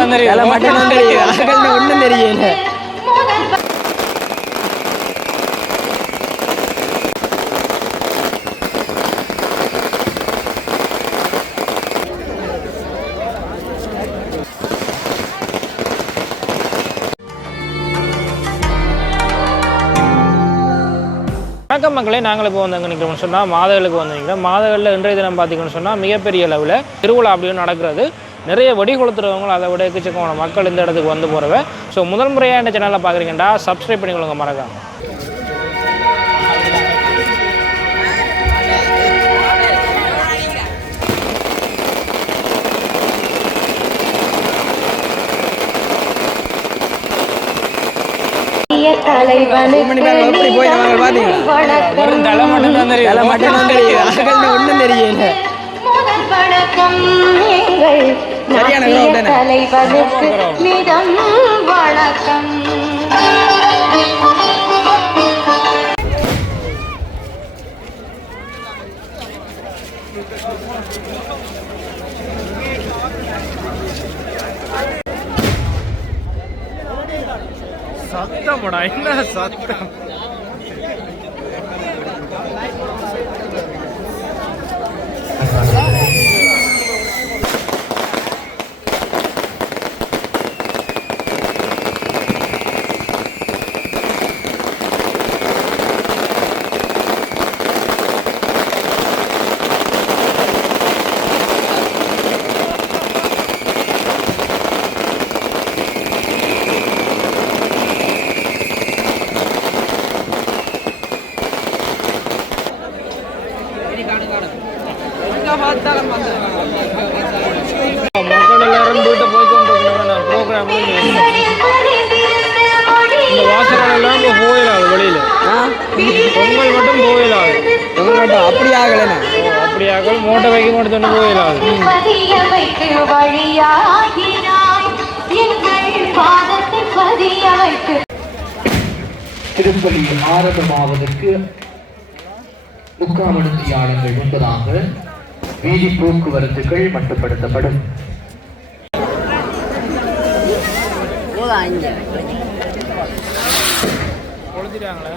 மட்டும் தெரியும் மட்டும் தெரியும் ஒன்றும் தெரியல. வணக்கம் மக்களே நாங்கள் இப்போ வந்து அங்கே நிற்கிறோம்னு சொன்னால் மாதகளுக்கு வந்து நிற்கிறோம் இன்றைய தினம் பார்த்தீங்கன்னு சொன்னால் மிகப்பெரிய அளவில் திருவிழா அப்படின்னு நடக்கிறது. நிறைய வெடி கொளுத்துறவங்க அதை விட எக்கச்சக்கமான மக்கள் இந்த இடத்துக்கு வந்து போகிறவ ஸோ முதல் முறையாக இந்த சேனலில் பார்க்குறீங்கடா சப்ஸ்கிரைப் பண்ணிக்கொள்ளுங்க மறக்காம மணி நேரம் எப்படி போய் நாங்கள் பார்த்தீங்களா வெறும் தலை மட்டும் தான் தெரியும் தலை மட்டும் தான் தெரியும் ஆகல்ல ஒன்றும் தெரியல சரியான ground தானே? தலைவனுக்கு மிதம் வணக்கம் சத்தமடா என்ன சத்தம் இந்த வாசல் எல்லாம் வெளியில் பொங்கல் மட்டும் அப்படி அப்படியாக மோட்டை வைக்க மட்டும் போயிடாது பதிய வைத்து திருப்பலி ஆரம்பமாவதற்கு முக்கால் மணித்தியாலங்கள் முன்பதாக வீதி போக்குவரத்துகள் மட்டுப்படுத்தப்படும். கொளுத்திட்டாங்களே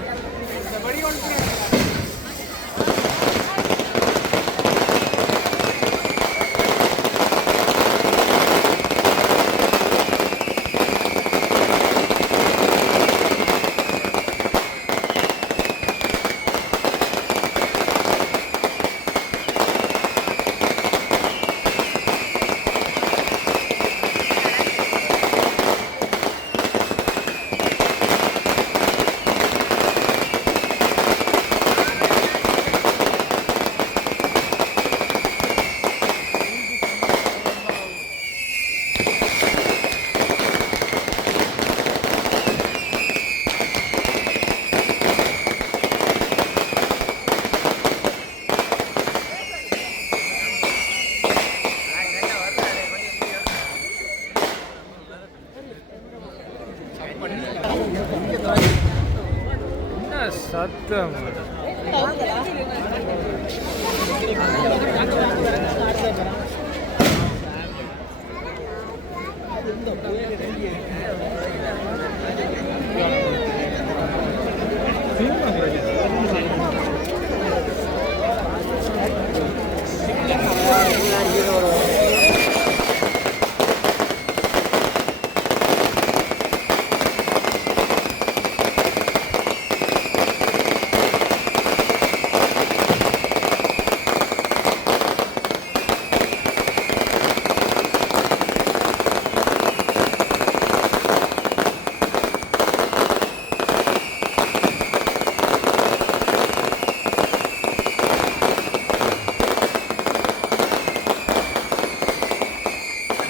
என்ன சத்தம்?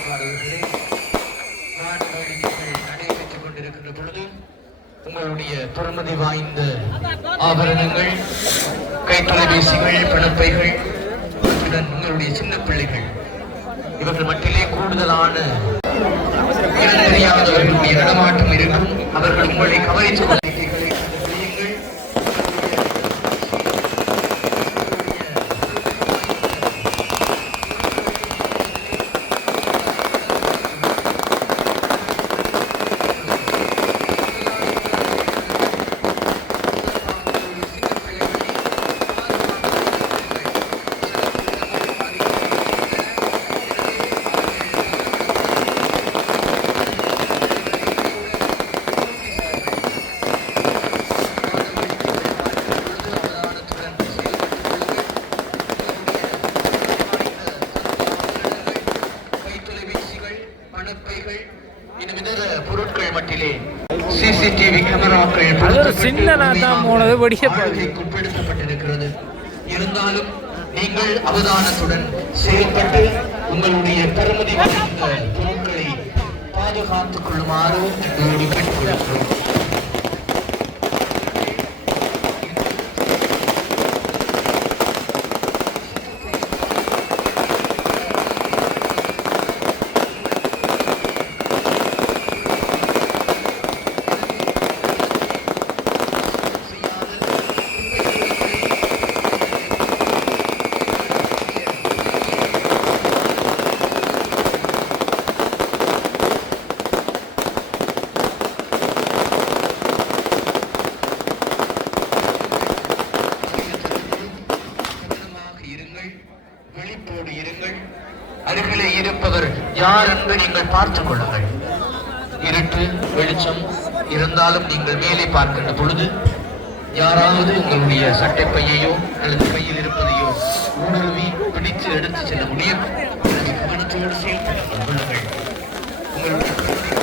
அவர்களே, நாட்டு வேடிக்கைகள் நடைபெற்றுக் கொண்டிருக்கின்ற பொழுது உங்களுடைய பெருமதி வாய்ந்த ஆபரணங்கள் கைத்தொலைபேசிகள் பணப்பைகள் அத்துடன் உங்களுடைய சின்ன பிள்ளைகள். இவர்கள் மட்டிலே கூடுதலான இனம் தெரியாதவர்களுடைய நடமாட்டம் இருக்கும். அவர்கள் உங்களை கவனித்துக் கொள்கிறீர்கள் அது தான் சின்ன போனது படிய போகுது. உட்படுத்தப்பட்டிருக்கிறது இருந்தாலும் நீங்கள் அவதானத்துடன் செயல்பட்டு உங்களுடைய பெருமதி பொருட்களை பாதுகாத்துக் கொள்ளுமாறு கேட்டுக்கொள்கிறோம் அன்போடு இருங்கள். அருகிலே இருப்பவர் யார் என்று நீங்கள் பார்த்துக் கொள்ளுங்கள். இருட்டு வெளிச்சம் இருந்தாலும் நீங்கள் மேலே பார்க்கின்ற பொழுது யாராவது உங்களுடைய சட்டைப்பையையோ அல்லது கையில் இருப்பதையோ ஊடுருவி பிடித்து எடுத்து செல்ல முடியும். அல்லது கவனத்தோடு கொள்ளுங்கள். உங்களுடைய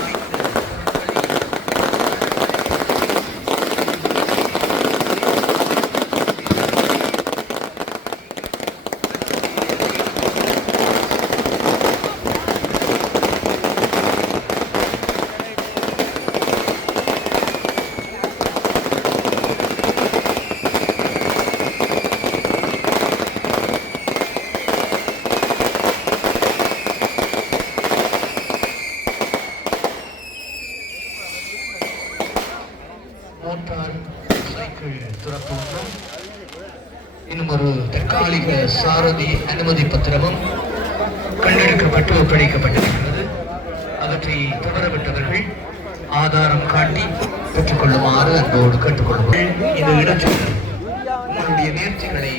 அனுமதி பத்திரமும் கண்டெடுக்கப்பட்டு ஒப்படைக்கப்பட்டிருக்கிறது. அவற்றை தவறவிட்டவர்கள் ஆதாரம் காட்டி பெற்றுக்கொள்ளுமாறு அன்போடு கேட்டுக்கொள்ளுங்கள் இந்த இடத்தில் உங்களுடைய நேர்ச்சிகளை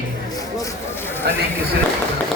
அன்னைக்கு செலுத்திக்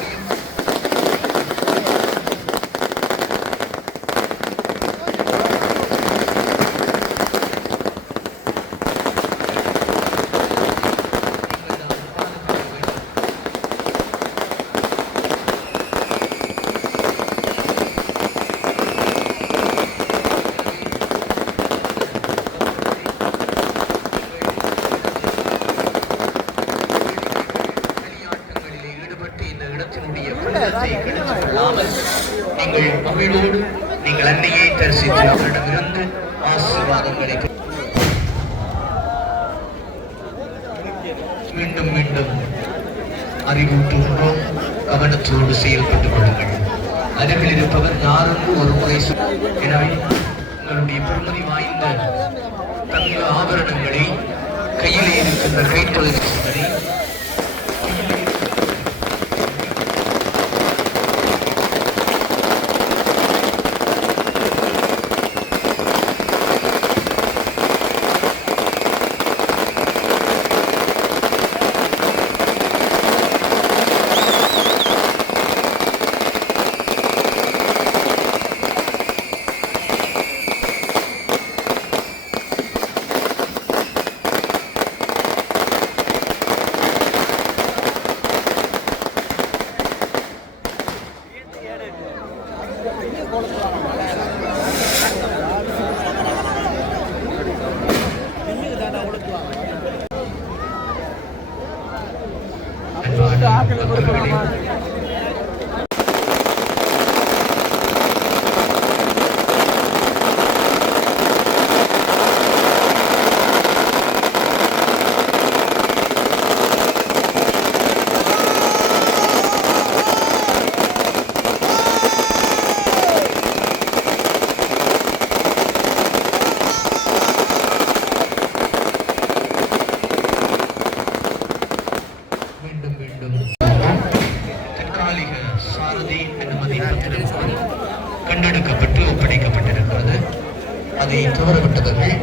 நீங்கள் அன்னையை தரிசித்து அவரிடமிருந்து ஆசீர்வாதங்களை மீண்டும் மீண்டும் அறிவூட்டுகின்றோம் கவனத்தோடு செயல்பட்டுக் கொள்ளுங்கள். அருகில் இருப்பவர் யாரும் ஒரு முறை எனவே உங்களுடைய பெருமதி வாய்ந்த தங்க ஆபரணங்களை கையிலே இருக்கின்ற கைத்தொழில் அன்பான máquina, agora eu vou na máquina. தவறவிட்டவர்கள்